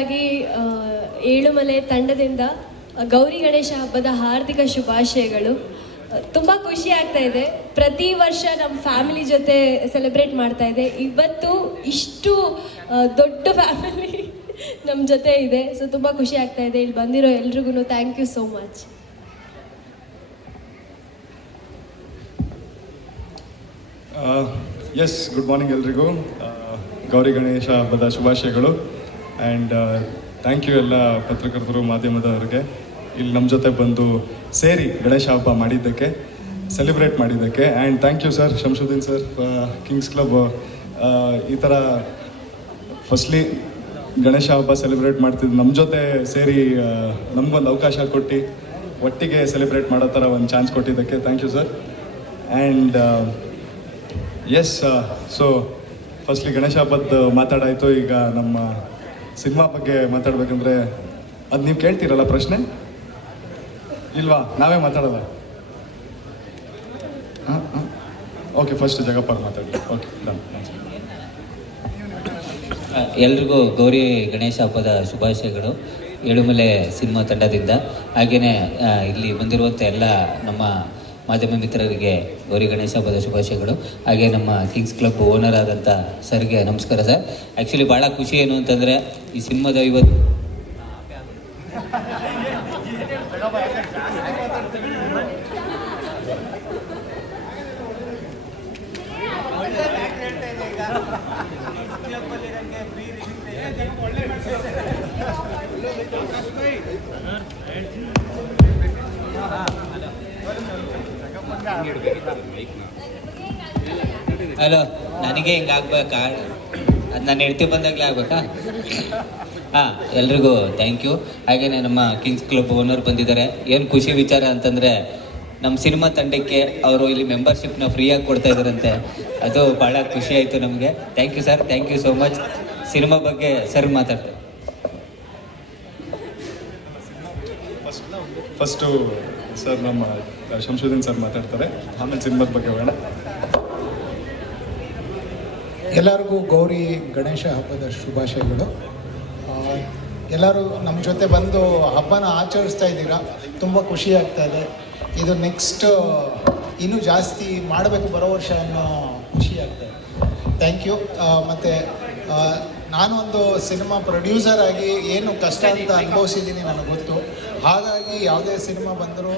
ಆಗಿ ಏಳುಮಲೆ ತಂಡದಿಂದ ಗೌರಿ ಗಣೇಶ ಹಬ್ಬದ ಹಾರ್ದಿಕ ಶುಭಾಶಯಗಳು. ತುಂಬ ಖುಷಿ ಆಗ್ತಾ ಇದೆ. ಪ್ರತಿ ವರ್ಷ ನಮ್ಮ ಫ್ಯಾಮಿಲಿ ಜೊತೆ ಸೆಲೆಬ್ರೇಟ್ ಮಾಡ್ತಾ ಇದೆ. ಇವತ್ತು ಇಷ್ಟು ದೊಡ್ಡ ಫ್ಯಾಮಿಲಿ ನಮ್ಮ ಜೊತೆ ಇದೆ. ಸೊ ತುಂಬ ಖುಷಿ ಆಗ್ತಾ ಇದೆ. ಇಲ್ಲಿ ಬಂದಿರೋ ಎಲ್ರಿಗೂ thank you so much. Yes, good morning ಎಲ್ರಿಗೂ. ಗೌರಿ ಗಣೇಶ ಹಬ್ಬದ ಶುಭಾಶಯಗಳು. ಆ್ಯಂಡ್ ಥ್ಯಾಂಕ್ ಯು ಎಲ್ಲ ಪತ್ರಕರ್ತರು, ಮಾಧ್ಯಮದವರಿಗೆ ಇಲ್ಲಿ ನಮ್ಮ ಜೊತೆ ಬಂದು ಸೇರಿ ಗಣೇಶ ಹಬ್ಬ ಮಾಡಿದ್ದಕ್ಕೆ, ಸೆಲೆಬ್ರೇಟ್ ಮಾಡಿದ್ದಕ್ಕೆ. And thank you sir, Shamshuddin sir, kings club ಈ ಥರ ಫಸ್ಟ್ಲಿ ಗಣೇಶ ಹಬ್ಬ ಸೆಲೆಬ್ರೇಟ್ ಮಾಡ್ತಿದ್ದು ನಮ್ಮ ಜೊತೆ ಸೇರಿ ನಮಗೊಂದು ಅವಕಾಶ ಕೊಟ್ಟು ಒಟ್ಟಿಗೆ ಸೆಲೆಬ್ರೇಟ್ ಮಾಡೋ ಥರ ಒಂದು ಚಾನ್ಸ್ ಕೊಟ್ಟಿದ್ದಕ್ಕೆ thank you sir. And yes, so firstly Ganesha ಹಬ್ಬದ ಮಾತಾಡಾಯಿತು. ಈಗ ನಮ್ಮ ಸಿನಿಮಾ ಬಗ್ಗೆ ಮಾತಾಡ್ಬೇಕಂದ್ರೆ ಅದು ನೀವು ಕೇಳ್ತೀರಲ್ಲ ಪ್ರಶ್ನೆ ಇಲ್ವಾ? ನಾವೇ ಮಾತಾಡೋಲ್ಲ. ಓಕೆ, ಫಸ್ಟ್ ಜಗಪ್ಪ ಮಾತಾಡಿ. Okay, done. ಎಲ್ರಿಗೂ ಗೌರಿ ಗಣೇಶ ಹಬ್ಬದ ಶುಭಾಶಯಗಳು ಏಳುಮಲೆ ಸಿನಿಮಾ ತಂಡದಿಂದ. ಹಾಗೆಯೇ ಇಲ್ಲಿ ಬಂದಿರುವಂಥ ಎಲ್ಲ ನಮ್ಮ ಮಾಧ್ಯಮ ಮಿತ್ರರಿಗೆ ಗೌರಿ ಗಣೇಶ ಹಬ್ಬದ ಶುಭಾಶಯಗಳು. ಹಾಗೆ ನಮ್ಮ ಕಿಂಗ್ಸ್ ಕ್ಲಬ್ ಓನರ್ ಆದಂಥ ಸರ್ಗೆ ನಮಸ್ಕಾರ ಸರ್. ಆ್ಯಕ್ಚುಲಿ ಭಾಳ ಖುಷಿ ಏನು ಅಂತಂದರೆ ಈ ಸಿನಿಮಾದ ಇವತ್ತು ಹಲೋ, ನನಗೆ ಹಿಂಗೆ ಆಗ್ಬೇಕಾ? ಅದು ನಾನು ಹೆಂಡ್ತಿ ಬಂದಾಗಲೇ ಆಗ್ಬೇಕಾ? ಹಾಂ, ಎಲ್ರಿಗೂ ಥ್ಯಾಂಕ್ ಯು. ಹಾಗೆಯೇ ನಮ್ಮ ಕಿಂಗ್ಸ್ ಕ್ಲಬ್ ಓನರ್ ಬಂದಿದ್ದಾರೆ. ಏನು ಖುಷಿ ವಿಚಾರ ಅಂತಂದರೆ ನಮ್ಮ ಸಿನಿಮಾ ತಂಡಕ್ಕೆ ಅವರು ಇಲ್ಲಿ ಮೆಂಬರ್ಶಿಪ್ನ ಫ್ರೀಯಾಗಿ ಕೊಡ್ತಾ ಇದ್ದಾರಂತೆ. ಅದು ಭಾಳ ಖುಷಿ ಆಯಿತು ನಮಗೆ. Thank you sir, thank you so much. Cinema ಬಗ್ಗೆ ಸರ್ ಮಾತಾಡ್ತಾರೆ. ಫಸ್ಟು ಸರ್ ನಮ್ಮ ಶಂಶುದ್ದೀನ್ ಸರ್ ಮಾತಾಡ್ತಾರೆ, ಆಮೇಲೆ ಸಿನಿಮಾದ ಬಗ್ಗೆ ಬೇಡ. ಎಲ್ಲರಿಗೂ ಗೌರಿ ಗಣೇಶ ಹಬ್ಬದ ಶುಭಾಶಯಗಳು. ಎಲ್ಲರೂ ನಮ್ಮ ಜೊತೆ ಬಂದು ಹಬ್ಬನ ಆಚರಿಸ್ತಾ ಇದ್ದೀರಾ, ತುಂಬ ಖುಷಿ ಆಗ್ತಾ ಇದೆ. ಇದು ನೆಕ್ಸ್ಟ್ ಇನ್ನೂ ಜಾಸ್ತಿ ಮಾಡಬೇಕು ಬರೋ ವರ್ಷ ಅನ್ನೋ ಖುಷಿ ಆಗ್ತಾ ಇದೆ. Thank you. ಮತ್ತು ನಾನು ಒಂದು ಸಿನಿಮಾ ಪ್ರೊಡ್ಯೂಸರ್ ಆಗಿ ಏನು ಕಷ್ಟ ಅಂತ ಅನುಭವಿಸಿದ್ದೀನಿ ನನಗೆ ಗೊತ್ತು. ಹಾಗಾಗಿ ಯಾವುದೇ ಸಿನಿಮಾ ಬಂದರೂ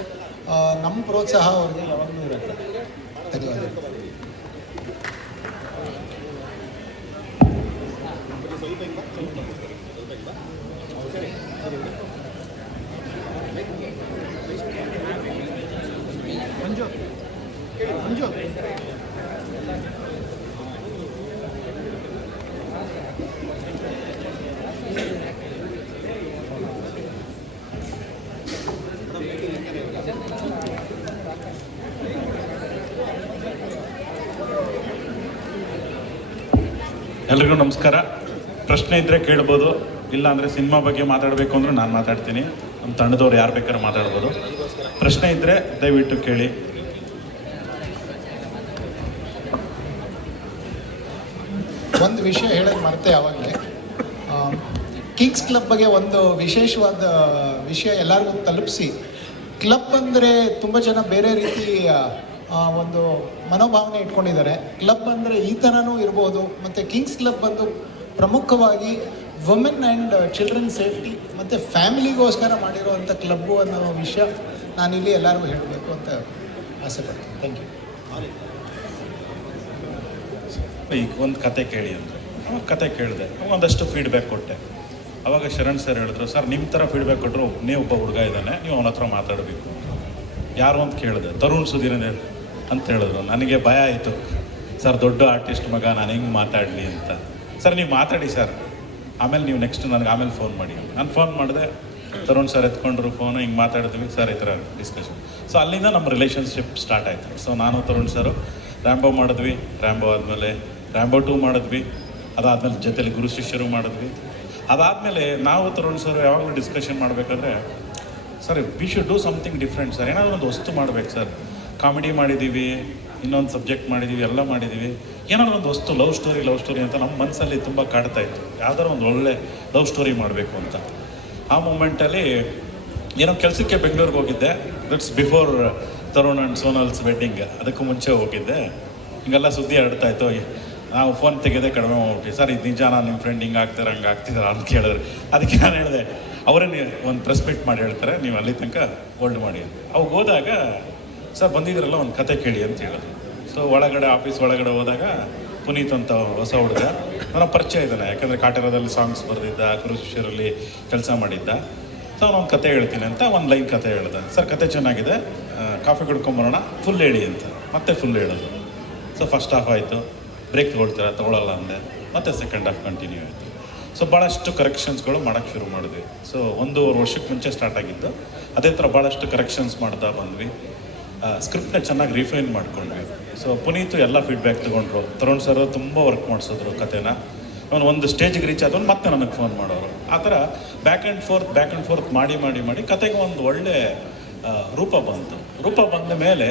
ನಮ್ಮ ಪ್ರೋತ್ಸಾಹ ಅವ್ರಿಗೆ ಯಾವಾಗಲೂ ಇರುತ್ತೆ. ಧನ್ಯವಾದ. ಎಲ್ರಿಗೂ ನಮಸ್ಕಾರ. ಪ್ರಶ್ನೆ ಇದ್ದರೆ ಕೇಳ್ಬೋದು, ಇಲ್ಲ ಅಂದರೆ ಸಿನಿಮಾ ಬಗ್ಗೆ ಮಾತಾಡಬೇಕು ಅಂದ್ರೆ ನಾನು ಮಾತಾಡ್ತೀನಿ. ನಮ್ಮ ತಂಡದವ್ರು ಯಾರು ಬೇಕಾದ್ರೂ ಮಾತಾಡ್ಬೋದು. ಪ್ರಶ್ನೆ ಇದ್ದರೆ ದಯವಿಟ್ಟು ಕೇಳಿ. ಒಂದು ವಿಷಯ ಹೇಳೋದು ಮರೆತೆ ಆವಾಗಲೇ. ಕಿಂಗ್ಸ್ ಕ್ಲಬ್ ಬಗ್ಗೆ ಒಂದು ವಿಶೇಷವಾದ ವಿಷಯ ಎಲ್ಲರಿಗೂ ತಲುಪಿಸಿ. ಕ್ಲಬ್ ಅಂದರೆ ತುಂಬ ಜನ ಬೇರೆ ರೀತಿ ಒಂದು ಮನೋಭಾವನೆ ಇಟ್ಕೊಂಡಿದ್ದಾರೆ. ಕ್ಲಬ್ ಅಂದರೆ ಈ ಥರನೂ ಇರ್ಬೋದು. ಮತ್ತು ಕಿಂಗ್ಸ್ ಕ್ಲಬ್ ಬಂದು ಪ್ರಮುಖವಾಗಿ ವುಮೆನ್ ಆ್ಯಂಡ್ ಚಿಲ್ಡ್ರನ್ ಸೇಫ್ಟಿ ಮತ್ತು ಫ್ಯಾಮಿಲಿಗೋಸ್ಕರ ಮಾಡಿರುವಂಥ ಕ್ಲಬ್ಬು ಅನ್ನೋ ವಿಷಯ ನಾನಿಲ್ಲಿ ಎಲ್ಲರಿಗೂ ಹೇಳಬೇಕು ಅಂತ ಆಸೆ ಪಡ್ತೀನಿ. Thank you. ಈಗ ಒಂದು ಕತೆ ಕೇಳಿ ಅಂದರೆ ಕತೆ ಕೇಳಿದೆ, ಒಂದಷ್ಟು ಫೀಡ್ಬ್ಯಾಕ್ ಕೊಟ್ಟೆ. ಅವಾಗ ಶರಣ್ ಸರ್ ಹೇಳಿದ್ರು, ಸರ್ ನಿಮ್ಮ ಥರ ಫೀಡ್ಬ್ಯಾಕ್ ಕೊಟ್ಟರು, ನೀವು ಒಬ್ಬ ಹುಡುಗ ಇದ್ದಾನೆ, ನೀವು ಅವನ ಹತ್ರ ಮಾತಾಡಬೇಕು. ಯಾರು ಅಂತ ಕೇಳಿದೆ, ತರುಣ್ ಸುಧೀರ್ ಅಂತ ಹೇಳಿದ್ರು. ನನಗೆ ಭಯ ಆಯಿತು, ಸರ್ ದೊಡ್ಡ ಆರ್ಟಿಸ್ಟ್ ಮಗ, ನಾನು ಹೆಂಗೆ ಮಾತಾಡಲಿ ಅಂತ. ಸರ್ ನೀವು ಮಾತಾಡಿ ಸರ್, ಆಮೇಲೆ ನೀವು ನೆಕ್ಸ್ಟ್ ನನಗೆ ಆಮೇಲೆ ಫೋನ್ ಮಾಡಿ. ನಾನು ಫೋನ್ ಮಾಡಿದೆ, ತರುಣ್ ಸರ್ ಎತ್ಕೊಂಡ್ರು ಫೋನು, ಹಿಂಗೆ ಮಾತಾಡ್ತೀವಿ ಸರ್, ಈ ಥರ ಡಿಸ್ಕಷನ್. ಸೊ ಅಲ್ಲಿಂದ ನಮ್ಮ ರಿಲೇಷನ್ಶಿಪ್ ಸ್ಟಾರ್ಟ್ ಆಯಿತು. ಸೊ ನಾನು ತರುಣ್ ಸರು ರ್ಯಾಂಬೋ ಮಾಡಿದ್ವಿ, ರ್ಯಾಂಬೋ ಆದಮೇಲೆ ರ್ಯಾಂಬೋ 2 ಮಾಡಿದ್ವಿ, ಅದಾದಮೇಲೆ ಜೊತೆಲಿ ಗುರು ಶಿಷ್ಯರು ಮಾಡಿದ್ವಿ. ಅದಾದಮೇಲೆ ನಾವು ತರುಣ್ ಸರ್ ಯಾವಾಗಲೂ ಡಿಸ್ಕಷನ್ ಮಾಡಬೇಕಾದ್ರೆ, sir we should do something different sir, ಏನಾದರೂ ಒಂದು ವಸ್ತು ಮಾಡಬೇಕು ಸರ್. ಕಾಮಿಡಿ ಮಾಡಿದ್ದೀವಿ, ಇನ್ನೊಂದು ಸಬ್ಜೆಕ್ಟ್ ಮಾಡಿದ್ದೀವಿ, ಎಲ್ಲ ಮಾಡಿದ್ದೀವಿ. ಏನಾದ್ರು ಒಂದು ವಸ್ತು ಲವ್ ಸ್ಟೋರಿ ಅಂತ ನಮ್ಮ ಮನಸ್ಸಲ್ಲಿ ತುಂಬ ಕಾಡ್ತಾ ಇತ್ತು. ಯಾವ್ದಾರು ಒಂದು ಒಳ್ಳೆ ಲವ್ ಸ್ಟೋರಿ ಮಾಡಬೇಕು ಅಂತ. ಆ ಮೂಮೆಂಟಲ್ಲಿ ಏನೋ ಕೆಲಸಕ್ಕೆ ಬೆಂಗಳೂರಿಗೆ ಹೋಗಿದ್ದೆ. That's before Tarun and Sonal's wedding. ಅದಕ್ಕೂ ಮುಂಚೆ ಹೋಗಿದ್ದೆ. ಹಿಂಗೆಲ್ಲ ಸುದ್ದಿ ಹರಡ್ತಾ ಇತ್ತು. ನಾವು ಫೋನ್ ತೆಗೆದೇ ಕಡಿಮೆ ಮಾಡ್ಬಿಟ್ಟು, ಸರ್ ಇದು ನಿಜ, ನಾನು ನಿಮ್ಮ ಫ್ರೆಂಡ್ ಹಿಂಗೆ ಆಗ್ತಾರೆ ಹಂಗೆ ಆಗ್ತಿದಾರ ಅಂತ ಕೇಳಿದ್ರೆ, ಅದಕ್ಕೆ ನಾನು ಹೇಳಿದೆ ಅವರೇ ಒಂದು ಪ್ರೆಸ್ ಮೀಟ್ ಮಾಡಿ ಹೇಳ್ತಾರೆ, ನೀವು ಅಲ್ಲಿ ತನಕ ಹೋಲ್ಡ್ ಮಾಡಿ. ಅವಾಗ ಹೋದಾಗ ಸರ್ ಬಂದಿದ್ರಲ್ಲ ಒಂದು ಕತೆ ಕೇಳಿ ಅಂತ ಹೇಳಿದ್ರು. ಸೊ ಒಳಗಡೆ ಆಫೀಸ್ ಒಳಗಡೆ ಹೋದಾಗ ಪುನೀತ್ ಅಂತ ಹೊಸ ಹುಡುಗ ನನ್ನ ಪರಿಚಯ ಇದ್ದಾನೆ, ಯಾಕಂದರೆ ಕಾಟೇರದಲ್ಲಿ ಸಾಂಗ್ಸ್ ಬರೆದಿದ್ದ, ಗುರುಶಿಷ್ಯರಲ್ಲಿ ಕೆಲಸ ಮಾಡಿದ್ದ. ಸೊ ಅವನೊಂದು ಕತೆ ಹೇಳ್ತೀನಿ ಅಂತ ಒಂದು ಲೈನ್ ಕತೆ ಹೇಳ್ದೆ. ಸರ್ ಕತೆ ಚೆನ್ನಾಗಿದೆ, ಕಾಫಿ ಕುಡ್ಕೊಂಬರೋಣ, ಫುಲ್ ಹೇಳಿ ಅಂತ. ಮತ್ತೆ ಫುಲ್ ಹೇಳೋದು. ಸೊ ಫಸ್ಟ್ ಹಾಫ್ ಆಯಿತು, ಬ್ರೇಕ್ ತೊಗೊಳ್ತೀರಾ, ತೊಗೊಳಲ್ಲ ಅಂದೆ. ಮತ್ತು ಸೆಕೆಂಡ್ ಹಾಫ್ ಕಂಟಿನ್ಯೂ ಆಯಿತು. ಸೊ ಭಾಳಷ್ಟು ಕರೆಕ್ಷನ್ಸ್ಗಳು ಮಾಡೋಕ್ಕೆ ಶುರು ಮಾಡಿದ್ವಿ. ಸೊ 1.5 ವರ್ಷಕ್ಕೆ ಮುಂಚೆ ಸ್ಟಾರ್ಟ್ ಆಗಿದ್ದು. ಅದೇ ಥರ ಭಾಳಷ್ಟು ಕರೆಕ್ಷನ್ಸ್ ಮಾಡ್ತಾ ಬಂದ್ವಿ. ಸ್ಕ್ರಿಪ್ಟ್ನ ಚೆನ್ನಾಗಿ ರಿಫೈನ್ ಮಾಡ್ಕೊಂಡ್ವಿ. ಸೊ ಪುನೀತು ಎಲ್ಲ ಫೀಡ್ಬ್ಯಾಕ್ ತೊಗೊಂಡ್ರು. ತರುಣ್ ಸರ್ ತುಂಬ ವರ್ಕ್ ಮಾಡಿಸಿದ್ರು ಕತೆನ. ಅವನು ಒಂದು ಸ್ಟೇಜಿಗೆ ರೀಚ್ ಆದವನು ಮತ್ತೆ ನನಗೆ ಫೋನ್ ಮಾಡೋರು. ಆ ಥರ ಬ್ಯಾಕ್ ಆ್ಯಂಡ್ ಫೋರ್ತ್ ಮಾಡಿ ಕತೆಗೆ ಒಂದು ಒಳ್ಳೆ ರೂಪ ಬಂತು. ರೂಪ ಬಂದ ಮೇಲೆ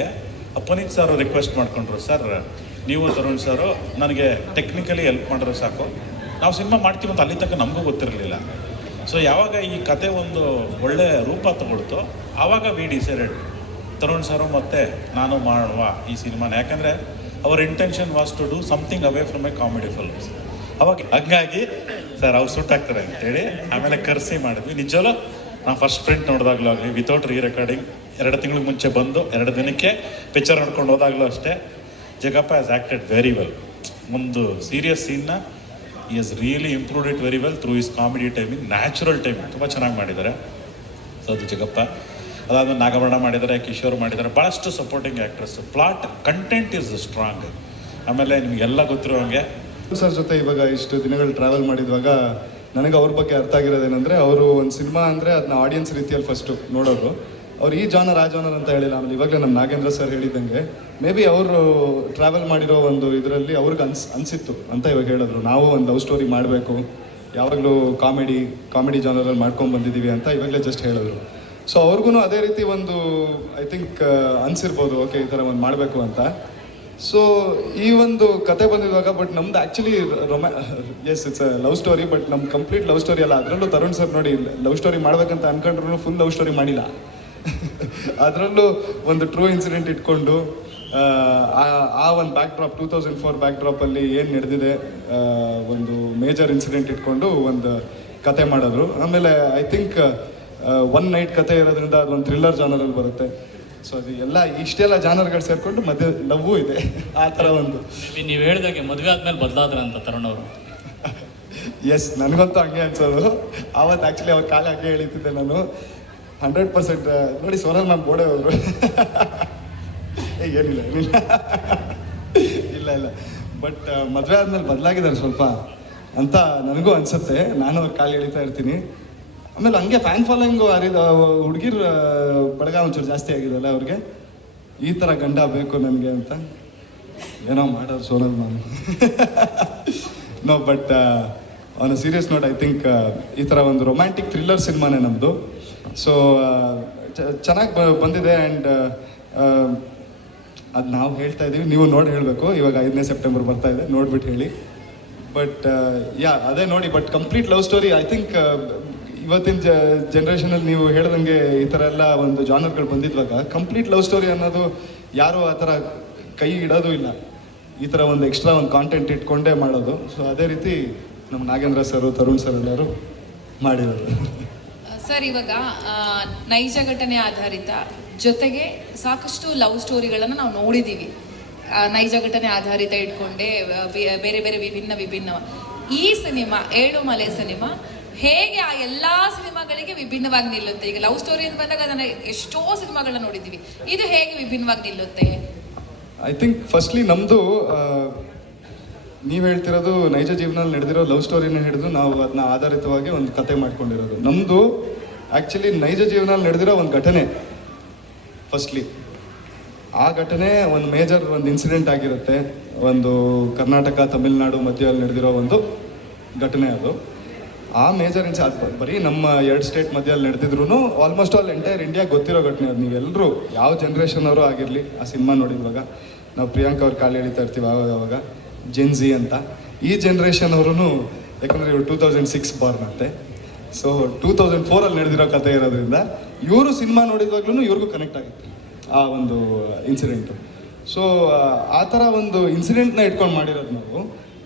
ಪುನೀತ್ ಸರ್ ರಿಕ್ವೆಸ್ಟ್ ಮಾಡಿಕೊಂಡ್ರು, ಸರ್ ನೀವು ತರುಣ್ ಸರು ನನಗೆ ಟೆಕ್ನಿಕಲಿ ಹೆಲ್ಪ್ ಮಾಡಿದ್ರೆ ಸಾಕು, ನಾವು ಸಿನಿಮಾ ಮಾಡ್ತೀವಿ ಅಂತ ಅಲ್ಲಿ ತನಕ ನಮಗೂ ಗೊತ್ತಿರಲಿಲ್ಲ. ಸೊ ಯಾವಾಗ ಈ ಕತೆ ಒಂದು ಒಳ್ಳೆ ರೂಪ ತಗೊಳ್ತು, ಆವಾಗ ವಿ ಡಿಸೈಡೆಡ್ ತರುಣ್ ಸರು ಮತ್ತು ನಾನು ಮಾಡುವ ಈ ಸಿನಿಮಾನ. ಯಾಕಂದರೆ ಅವರ intention was to do something away from a comedy films. ಅವಾಗ ಹಂಗಾಗಿ ಸರ್ ಅವ್ರು ಸೂಟ್ ಆಗ್ತಾರೆ ಅಂತೇಳಿ ಆಮೇಲೆ ಕರೆಸಿ ಮಾಡಿದ್ವಿ. ನಿಜವಲ್ಲ ನಾವು ಫಸ್ಟ್ ಪ್ರಿಂಟ್ ನೋಡಿದಾಗಲೂ ಆಗಲಿ, ವಿತೌಟ್ ರೀ ರೆಕಾರ್ಡಿಂಗ್ 2 ತಿಂಗಳಿಗೆ ಮುಂಚೆ ಬಂದು 2 ದಿನಕ್ಕೆ ಪಿಕ್ಚರ್ ನೋಡ್ಕೊಂಡು ಹೋದಾಗಲೂ ಅಷ್ಟೇ, Jagappa has acted very well. ಒಂದು ಸೀರಿಯಸ್ ಸೀನ್ನ he has really improved it very well through his comedy timing, natural timing ತುಂಬ ಚೆನ್ನಾಗಿ ಮಾಡಿದ್ದಾರೆ. ಸೊ ಅದು ಜಗಪ್ಪ. ಅದಾದ್ಮೇಲೆ ನಾಗಭರಣ ಮಾಡಿದ್ದಾರೆ, ಕಿಶೋರ್ ಮಾಡಿದ್ದಾರೆ, ಭಾಳಷ್ಟು supporting actress. Plot content is strong. ಆಮೇಲೆ ನಿಮಗೆಲ್ಲ ಗೊತ್ತಿರೋ ಹಾಗೆ ಸರ್ ಜೊತೆ ಇವಾಗ ಇಷ್ಟು ದಿನಗಳು ಟ್ರಾವೆಲ್ ಮಾಡಿದ್ವಾಗ ನನಗೆ ಅವ್ರ ಬಗ್ಗೆ ಅರ್ಥ ಆಗಿರೋದೇನೆಂದರೆ, ಅವರು ಒಂದು ಸಿನಿಮಾ ಅಂದರೆ ಅದನ್ನ ಆಡಿಯನ್ಸ್ ರೀತಿಯಲ್ಲಿ ಫಸ್ಟು ನೋಡೋರು. ಅವ್ರು ಈ ಜಾನರ್ ಆ ಜಾನರ್ ಅಂತ ಹೇಳಿಲ್ಲ. ಆಮೇಲೆ ಇವಾಗಲೇ ನಮ್ಮ ನಾಗೇಂದ್ರ ಸರ್ ಹೇಳಿದಂಗೆ ಮೇ ಬಿ ಅವರು ಟ್ರಾವೆಲ್ ಮಾಡಿರೋ ಒಂದು ಇದರಲ್ಲಿ ಅವ್ರಿಗೆ ಅನಿಸಿತ್ತು ಅಂತ ಇವಾಗ ಹೇಳಿದ್ರು. ನಾವು ಒಂದು ಲವ್ ಸ್ಟೋರಿ ಮಾಡಬೇಕು, ಯಾವಾಗಲೂ ಕಾಮಿಡಿ ಜಾನರಲ್ಲಿ ಮಾಡ್ಕೊಂಡು ಬಂದಿದ್ದೀವಿ ಅಂತ ಇವಾಗಲೇ ಜಸ್ಟ್ ಹೇಳಿದ್ರು. ಸೊ ಅವ್ರಿಗೂ ಅದೇ ರೀತಿ ಒಂದು ಐ ಥಿಂಕ್ ಅನಿಸಿರ್ಬೋದು, ಓಕೆ ಈ ಥರ ಒಂದು ಮಾಡಬೇಕು ಅಂತ. ಸೊ ಈ ಒಂದು ಕತೆ ಬಂದಿರುವಾಗ, ಬಟ್ ನಮ್ದು actually yes it's a love story, but ನಮ್ಮ ಕಂಪ್ಲೀಟ್ ಲವ್ ಸ್ಟೋರಿ ಅಲ್ಲ. ಅದರಲ್ಲೂ ತರುಣ್ ಸರ್ ನೋಡಿ ಲವ್ ಸ್ಟೋರಿ ಮಾಡ್ಬೇಕಂತ ಅನ್ಕೊಂಡ್ರು ಫುಲ್ ಲವ್ ಸ್ಟೋರಿ ಮಾಡಿಲ್ಲ. ಅದರಲ್ಲೂ ಒಂದು ಟ್ರೂ ಇನ್ಸಿಡೆಂಟ್ ಇಟ್ಕೊಂಡು ಆ ಒಂದು ಬ್ಯಾಕ್ ಡ್ರಾಪ್ 2004 ಬ್ಯಾಕ್ ಡ್ರಾಪಲ್ಲಿ ಏನು ನಡೆದಿದೆ, ಒಂದು ಮೇಜರ್ ಇನ್ಸಿಡೆಂಟ್ ಇಟ್ಕೊಂಡು ಒಂದು ಕತೆ ಮಾಡಿದ್ರು. ಆಮೇಲೆ ಐ ಥಿಂಕ್ 1 ನೈಟ್ ಕತೆ ಇರೋದ್ರಿಂದ ಅದೊಂದು ಥ್ರಿಲ್ಲರ್ ಜಾನರಲ್ಲಿ ಬರುತ್ತೆ. ಸೊ ಅದು ಇಷ್ಟೆಲ್ಲ ಜಾನರ್ಗಳು ಸೇರಿಕೊಂಡು ಮಧ್ಯೆ ಲವ್ವೂ ಇದೆ. ಆ ಥರ ಒಂದು ನೀವು ಹೇಳಿದಾಗೆ ಮದುವೆ ಆದ್ಮೇಲೆ ಬದಲಾದ್ರ ಅಂತ ತರುಣ್ ಅವರು. ಎಸ್, ನನಗಂತೂ ಹಂಗೆ ಅನ್ಸೋದು. ಆವತ್ತು ಆ್ಯಕ್ಚುಲಿ ಅವ್ರ ಕಾಲ ಹಂಗೆ ಹೇಳ್ತಿದ್ದೆ ನಾನು 100%. ನೋಡಿ ಸೋನಲ್ ಮ್ಯಾಮ್ ಗೋಡೆ ಅವರು ಏನಿಲ್ಲ ಇಲ್ಲ ಬಟ್ ಮದುವೆ ಆದ್ಮೇಲೆ ಬದಲಾಗಿದ್ದಾರೆ ಸ್ವಲ್ಪ ಅಂತ ನನಗೂ ಅನಿಸುತ್ತೆ. ನಾನು ಅವ್ರ ಕಾಲು ಎಳಿತಾ ಇರ್ತೀನಿ. ಆಮೇಲೆ ಹಂಗೆ ಫ್ಯಾನ್ ಫಾಲೋಯಿಂಗು ಹುಡುಗಿರ ಬಳಗ ಒಂಚೂರು ಜಾಸ್ತಿ ಆಗಿದೆಲ್ಲ ಅವ್ರಿಗೆ. ಈ ಥರ ಗಂಡ ಬೇಕು ನನಗೆ ಅಂತ ಏನೋ ಮಾಡೋರು Sonal ma'am. No but on a serious note I think ಈ ಥರ ಒಂದು ರೊಮ್ಯಾಂಟಿಕ್ ಥ್ರಿಲ್ಲರ್ ಸಿನಿಮಾನೇ ನಮ್ಮದು. ಸೊ ಚೆನ್ನಾಗಿ ಬಂದಿದೆ. ಆ್ಯಂಡ್ ಅದು ನಾವು ಹೇಳ್ತಾ ಇದ್ದೀವಿ, ನೀವು ನೋಡಿ ಹೇಳಬೇಕು. ಇವಾಗ 5ನೇ ಸೆಪ್ಟೆಂಬರ್ ಬರ್ತಾ ಇದೆ, ನೋಡ್ಬಿಟ್ಟು ಹೇಳಿ. ಬಟ್ ಅದೇ ನೋಡಿ. But complete love story I think ಇವತ್ತಿನ ಜನ್ರೇಷನಲ್ಲಿ ನೀವು ಹೇಳ್ದಂಗೆ ಈ ಥರ ಎಲ್ಲ ಒಂದು ಜಾನರ್ಗಳು ಬಂದಿದ್ವಾಗ ಕಂಪ್ಲೀಟ್ ಲವ್ ಸ್ಟೋರಿ ಅನ್ನೋದು ಯಾರೂ ಆ ಥರ ಕೈ ಇಡೋದು ಇಲ್ಲ. ಈ ಥರ ಒಂದು ಎಕ್ಸ್ಟ್ರಾ ಒಂದು ಕಾಂಟೆಂಟ್ ಇಟ್ಕೊಂಡೇ ಮಾಡೋದು. ಸೊ ಅದೇ ರೀತಿ ನಮ್ಮ ನಾಗೇಂದ್ರ ಸರು, ತರುಣ್ ಸರ್ ಎಲ್ಲರೂ ಮಾಡಿರೋದು. ಸರ್, ಇವಾಗ ನೈಜ ಘಟನೆ ಆಧಾರಿತ ಜೊತೆಗೆ ಸಾಕಷ್ಟು ಲವ್ ಸ್ಟೋರಿಗಳನ್ನು ನಾವು ನೋಡಿದ್ದೀವಿ. ನೈಜ ಘಟನೆ ಆಧಾರಿತ ಇಟ್ಕೊಂಡೆ ಬೇರೆ ಬೇರೆ ವಿಭಿನ್ನ ಈ ಸಿನಿಮಾ ಏಳುಮಲೆ ಸಿನಿಮಾ ಹೇಗೆ ಆ ಎಲ್ಲಾ ಸಿನಿಮಾಗಳಿಗೆ ವಿಭಿನ್ನವಾಗಿ ನಿಲ್ಲುತ್ತೆ? ಈಗ ಲವ್ ಸ್ಟೋರಿ ಅಂತ ಬಂದಾಗ ಅದನ್ನ ಎಷ್ಟೋ ಸಿನಿಮಾಗಳನ್ನ ನೋಡಿದ್ದೀವಿ, ಇದು ಹೇಗೆ ವಿಭಿನ್ನವಾಗಿ ನಿಲ್ಲುತ್ತೆ? ಐ ಥಿಂಕ್ ಫಸ್ಟ್ಲಿ ನಮ್ಮದು ನೀವು ಹೇಳ್ತಿರೋದು ನೈಜ ಜೀವನದಲ್ಲಿ ನಡೆದಿರೋ ಲವ್ ಸ್ಟೋರಿನ ಹಿಡಿದು ನಾವು ಅದನ್ನ ಆಧಾರಿತವಾಗಿ ಒಂದು ಕತೆ ಮಾಡ್ಕೊಂಡಿರೋದು. ನಮ್ಮದು ಆ್ಯಕ್ಚುಲಿ ನೈಜ ಜೀವನದಲ್ಲಿ ನಡೆದಿರೋ ಒಂದು ಘಟನೆ. ಫಸ್ಟ್ಲಿ ಆ ಘಟನೆ ಒಂದು ಮೇಜರ್ ಒಂದು ಇನ್ಸಿಡೆಂಟ್ ಆಗಿರುತ್ತೆ. ಒಂದು ಕರ್ನಾಟಕ ತಮಿಳ್ನಾಡು ಮಧ್ಯದಲ್ಲಿ ನಡೆದಿರೋ ಒಂದು ಘಟನೆ ಅದು. ಆ ಮೇಜರ್ ಅದು ಬರೀ ನಮ್ಮ 2 ಸ್ಟೇಟ್ ಮಧ್ಯದಲ್ಲಿ ನಡೆದಿದ್ರು ಆಲ್ಮೋಸ್ಟ್ ಆಲ್ ಎಂಟೈರ್ ಇಂಡಿಯಾ ಗೊತ್ತಿರೋ ಘಟನೆ ಅದು. ನೀವೆಲ್ಲರೂ ಯಾವ ಜನ್ರೇಷನ್ ಅವರು ಆಗಿರಲಿ ಆ ಸಿನಿಮಾ ನೋಡಿದ್ವಾಗ ನಾವು ಪ್ರಿಯಾಂಕಾ ಅವ್ರ ಕಾಲು ಎಳಿತಾ ಇರ್ತೀವಿ ಆವಾಗ ಜೆನ್ಜಿ ಅಂತ. ಈ ಜನ್ರೇಷನ್ ಅವರು, ಯಾಕಂದರೆ ಇವರು 2006 ಬಾರ್ನ್ ಅಂತೆ, ಸೊ 2004 ನಡೆದಿರೋ ಕತೆ ಇರೋದ್ರಿಂದ ಇವರು ಸಿನಿಮಾ ನೋಡಿದಾಗ್ಲೂ ಇವ್ರಿಗೂ ಕನೆಕ್ಟ್ ಆಗುತ್ತೆ ಆ ಒಂದು ಇನ್ಸಿಡೆಂಟು. ಸೊ ಆ ಥರ ಒಂದು ಇನ್ಸಿಡೆಂಟ್ನ ಇಟ್ಕೊಂಡು ಮಾಡಿರೋದು ನಾವು.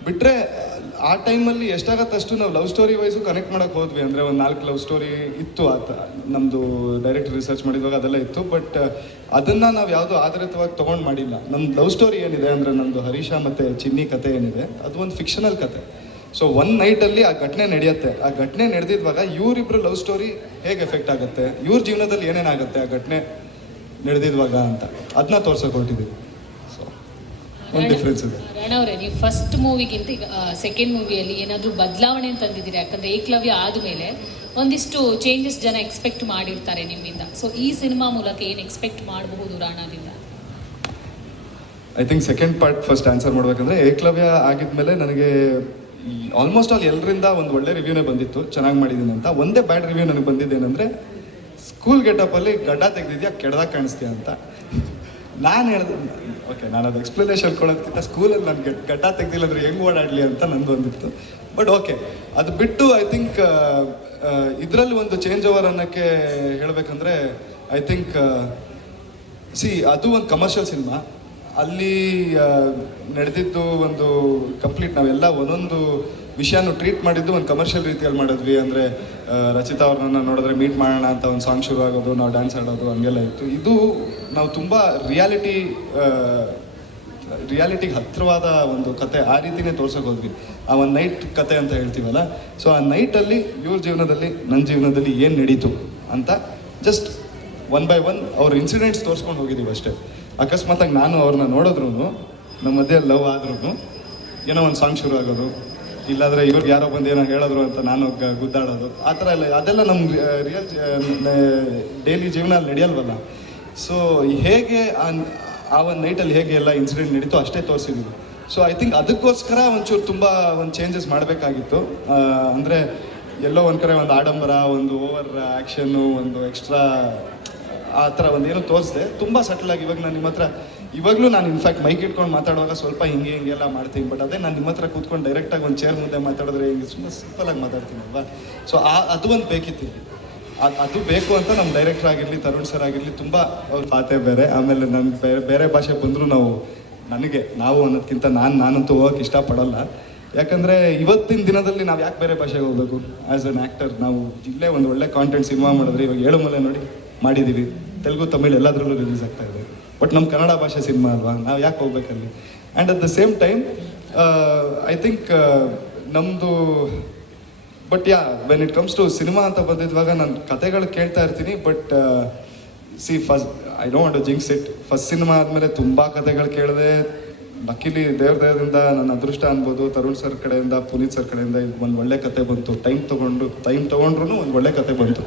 ಬಿಟ್ಟರೆ ಆ ಟೈಮಲ್ಲಿ ಎಷ್ಟಾಗತ್ತಷ್ಟು ನಾವು ಲವ್ ಸ್ಟೋರಿ ವೈಸು ಕನೆಕ್ಟ್ ಮಾಡೋಕ್ಕೆ ಹೋದ್ವಿ. ಅಂದರೆ ಒಂದು 4 ಲವ್ ಸ್ಟೋರಿ ಇತ್ತು ನಮ್ಮದು ಡೈರೆಕ್ಟ್ ರಿಸರ್ಚ್ ಮಾಡಿದಾಗ ಅದೆಲ್ಲ ಇತ್ತು. ಬಟ್ ಅದನ್ನು ನಾವು ಯಾವುದೋ ಆಧಾರಿತವಾಗಿ ತೊಗೊಂಡು ಮಾಡಿಲ್ಲ. ನಮ್ಮ ಲವ್ ಸ್ಟೋರಿ ಏನಿದೆ ಅಂದರೆ ನಮ್ಮದು ಹರೀಶ ಮತ್ತು ಚಿನ್ನಿ ಕತೆ ಏನಿದೆ ಅದು ಒಂದು ಫಿಕ್ಷನಲ್ ಕತೆ. ಸೊ ಒಂದು ನೈಟಲ್ಲಿ ಆ ಘಟನೆ ನಡೆಯುತ್ತೆ. ಆ ಘಟನೆ ನಡೆದಿದ್ವಾಗ ಇವರಿಬ್ಬರು ಲವ್ ಸ್ಟೋರಿ ಹೇಗೆ ಎಫೆಕ್ಟ್ ಆಗುತ್ತೆ, ಇವ್ರ ಜೀವನದಲ್ಲಿ ಏನೇನಾಗುತ್ತೆ ಆ ಘಟನೆ ನಡೆದಿದ್ವಾಗ ಅಂತ ಅದನ್ನ ತೋರ್ಸೋಕೆ ಹೊರಟಿದ್ದೀವಿ. ಸೊ ಒಂದು ಡಿಫ್ರೆನ್ಸ್ ಇದೆ. ರಾಣ ಅವರೇ, ನೀವು ಫಸ್ಟ್ ಮೂವಿಗಿಂತ ಈಗ ಸೆಕೆಂಡ್ ಮೂವಿಯಲ್ಲಿ ಏನಾದರೂ ಬದಲಾವಣೆ ತಂದಿದ್ದೀರಿ? ಯಾಕಂದರೆ ಏಕಲವ್ಯ ಆದಮೇಲೆ ಒಂದಿಷ್ಟು ಚೇಂಜಸ್ ಜನ ಎಕ್ಸ್ಪೆಕ್ಟ್ ಮಾಡಿರ್ತಾರೆ ನಿಮ್ಮಿಂದ. ಸೊ ಈ ಸಿನಿಮಾ ಮೂಲಕ ಏನು ಎಕ್ಸ್ಪೆಕ್ಟ್ ಮಾಡಬಹುದು ರಾಣದಿಂದ? I think second part first answer ಮಾಡಬೇಕಂದ್ರೆ, ಏಕಲವ್ಯ ಆಗಿದ್ಮೇಲೆ ನನಗೆ ಆಲ್ಮೋಸ್ಟ್ ಆಲ್ ಎಲ್ಲರಿಂದ ಒಂದು ಒಳ್ಳೆ ರಿವ್ಯೂನೇ ಬಂದಿತ್ತು, ಚೆನ್ನಾಗಿ ಮಾಡಿದ್ದೀನಿ ಅಂತ. ಒಂದೇ ಬ್ಯಾಡ್ ರಿವ್ಯೂ ನನಗೆ ಬಂದಿದ್ದೇನೆಂದರೆ, ಸ್ಕೂಲ್ ಗೆಟಪ್ಪಲ್ಲಿ ಗಡ್ಡ ತೆಗೆದಿದ್ಯಾ ಕೆಡ್ದಾಗ ಕಾಣಿಸ್ತೀಯ ಅಂತ. ನಾನು ಹೇಳಿದೆ, ಓಕೆ, ನಾನು ಅದು ಎಕ್ಸ್ಪ್ಲನೇಷನ್ ಕೊಡೋದಕ್ಕಿಂತ ಸ್ಕೂಲಲ್ಲಿ ನಾನು ಗಡ್ಡ ತೆಗ್ದಿಲ್ಲ ಅಂದರೆ ಹೆಂಗೆ ಓಡಾಡಲಿ ಅಂತ ನಂದು ಬಂದಿತ್ತು. ಬಟ್ ಓಕೆ, ಅದು ಬಿಟ್ಟು ಐ ಥಿಂಕ್ ಇದರಲ್ಲಿ ಒಂದು ಚೇಂಜ್ ಓವರ್ ಅನ್ನೋಕ್ಕೆ ಹೇಳಬೇಕಂದ್ರೆ, ಐ ಥಿಂಕ್ ಅದು ಒಂದು ಕಮರ್ಷಿಯಲ್ ಸಿನಿಮಾ. ಅಲ್ಲಿ ನಡೆದಿದ್ದು ಒಂದು ಕಂಪ್ಲೀಟ್ ನಾವೆಲ್ಲ ಒಂದೊಂದು ವಿಷಯನೂ ಟ್ರೀಟ್ ಮಾಡಿದ್ದು ಒಂದು ಕಮರ್ಷಿಯಲ್ ರೀತಿಯಲ್ಲಿ ಮಾಡಿದ್ವಿ. ಅಂದರೆ ರಚಿತಾ ಅವ್ರನ್ನ ನೋಡಿದ್ರೆ ಮೀಟ್ ಮಾಡೋಣ ಅಂತ ಒಂದು ಸಾಂಗ್ ಶುರು ಆಗೋದು, ನಾವು ಡ್ಯಾನ್ಸ್ ಆಡೋದು, ಹಂಗೆಲ್ಲ ಇತ್ತು. ಇದು ನಾವು ತುಂಬ ರಿಯಾಲಿಟಿಗೆ ಹತ್ತಿರವಾದ ಒಂದು ಕತೆ, ಆ ರೀತಿನೇ ತೋರ್ಸೋಕೆ ಹೋದ್ವಿ. ಆ ಒಂದು ನೈಟ್ ಕತೆ ಅಂತ ಹೇಳ್ತೀವಲ್ಲ, ಸೊ ಆ ನೈಟಲ್ಲಿ ಇವ್ರ ಜೀವನದಲ್ಲಿ ನನ್ನ ಜೀವನದಲ್ಲಿ ಏನು ನಡೀತು ಅಂತ ಜಸ್ಟ್ 1 by 1 ಅವ್ರ ಇನ್ಸಿಡೆಂಟ್ಸ್ ತೋರಿಸ್ಕೊಂಡು ಹೋಗಿದ್ದೀವಿ ಅಷ್ಟೇ. ಅಕಸ್ಮಾತಾಗಿ ನಾನು ಅವ್ರನ್ನ ನೋಡಿದ್ರು, ನಮ್ಮ ಮಧ್ಯೆ ಲವ್ ಆದ್ರೂ ಏನೋ ಒಂದು ಸಾಂಗ್ ಶುರು ಆಗೋದು, ಇಲ್ಲಾಂದರೆ ಇವ್ರಿಗೆ ಯಾರೋ ಬಂದು ಏನೋ ಹೇಳಿದ್ರು ಅಂತ ನಾನು ಗುದ್ದಾಡೋದು, ಆ ಥರ ಎಲ್ಲ ಅದೆಲ್ಲ ನಮ್ಮ ರಿಯಲ್ ಡೈಲಿ ಜೀವನ ನಡೆಯಲ್ವಲ್ಲ. ಸೊ ಹೇಗೆ ಆ ಒಂದು ನೈಟಲ್ಲಿ ಹೇಗೆ ಎಲ್ಲ ಇನ್ಸಿಡೆಂಟ್ ನಡೀತು ಅಷ್ಟೇ ತೋರಿಸಿದ್ವಿ. ಸೊ ಐ ಥಿಂಕ್ ಅದಕ್ಕೋಸ್ಕರ ಒಂಚೂರು ತುಂಬ ಒಂದು ಚೇಂಜಸ್ ಮಾಡಬೇಕಾಗಿತ್ತು. ಅಂದರೆ ಎಲ್ಲೋ ಒಂದು ಕಡೆ ಒಂದು ಆಡಂಬರ, ಒಂದು ಓವರ್ ಆ್ಯಕ್ಷನ್ನು, ಒಂದು ಎಕ್ಸ್ಟ್ರಾ ಆ ಥರ ಒಂದು ಏನೋ ತೋರಿಸಿದೆ. ತುಂಬ ಸಟಲಾಗಿ ಇವಾಗ ನಾನು ನಿಮ್ಮ ಹತ್ರ ಇವಾಗಲೂ ನಾನು ಇನ್ಫ್ಯಾಕ್ಟ್ ಮೈಕ್ ಇಟ್ಕೊಂಡು ಮಾತಾಡುವಾಗ ಸ್ವಲ್ಪ ಹಿಂಗೆಲ್ಲ ಮಾಡ್ತೀನಿ. ಬಟ್ ಅದೇ ನಾನು ನಿಮ್ಮ ಹತ್ರ ಕೂತ್ಕೊಂಡು ಡೈರೆಕ್ಟಾಗಿ ಒಂದು ಚೇರ್ ಮುಂದೆ ಮಾತಾಡಿದ್ರೆ ಹಿಂಗೆ ಸುಮ್ಮನೆ ಸಿಂಪಲಾಗಿ ಮಾತಾಡ್ತೀನಿ ಅಲ್ವಾ. ಸೊ ಅದು ಒಂದು ಬೇಕಿತ್ತು. ಅದು ಬೇಕು ಅಂತ ನಮ್ಮ ಡೈರೆಕ್ಟರ್ ಆಗಿರಲಿ, ತರುಣ್ ಸರ್ ಆಗಿರಲಿ, ತುಂಬ ಅವ್ರ ಮಾತೇ ಬೇರೆ. ಆಮೇಲೆ ನಮ್ಗೆ ಬೇರೆ ಭಾಷೆ ಬಂದರೂ ನಾವು ಅನ್ನೋದಕ್ಕಿಂತ ನಾನಂತೂ ಹೋಗೋಕೆ ಇಷ್ಟಪಡಲ್ಲ. ಯಾಕಂದರೆ ಇವತ್ತಿನ ದಿನದಲ್ಲಿ ನಾವು ಯಾಕೆ ಬೇರೆ ಭಾಷೆಗೆ ಹೋಗ್ಬೇಕು? ಆ್ಯಸ್ ಅನ್ ಆ್ಯಕ್ಟರ್ ನಾವು ಇಲ್ಲೇ ಒಂದು ಒಳ್ಳೆ ಕಾಂಟೆಂಟ್ ಸಿನಿಮಾ ಮಾಡಿದ್ರೆ, ಇವಾಗ ಏಳುಮಲೆ ನೋಡಿ ಮಾಡಿದ್ದೀವಿ, ತೆಲುಗು ತಮಿಳು ಎಲ್ಲದರಲ್ಲೂ ರಿಲೀಸ್ ಆಗ್ತಾ ಇದೆ. ಬಟ್ ನಮ್ಮ ಕನ್ನಡ ಭಾಷೆ ಸಿನಿಮಾ ಅಲ್ವಾ, ನಾವು ಯಾಕೆ ಹೋಗ್ಬೇಕಲ್ಲಿ? And at the same time I think ನಮ್ಮದು but when it comes to cinema ಅಂತ ಬಂದಿದ್ದಾಗ ನಾನು ಕತೆಗಳು ಕೇಳ್ತಾ ಇರ್ತೀನಿ. But first I don't want to jinx it. First cinema ಆದಮೇಲೆ ತುಂಬ ಕತೆಗಳು ಕೇಳಿದೆ. ಲಕ್ಕಿಲಿ ದೇವ್ರ ದಯದಿಂದ ನನ್ನ ಅದೃಷ್ಟ ಅನ್ಬೋದು, ತರುಣ್ ಸರ್ ಕಡೆಯಿಂದ, ಪುನೀತ್ ಸರ್ ಕಡೆಯಿಂದ ಒಂದು ಒಳ್ಳೆ ಕತೆ ಬಂತು. ಟೈಮ್ ತೊಗೊಂಡ್ರು ಒಂದು ಒಳ್ಳೆ ಕತೆ ಬಂತು.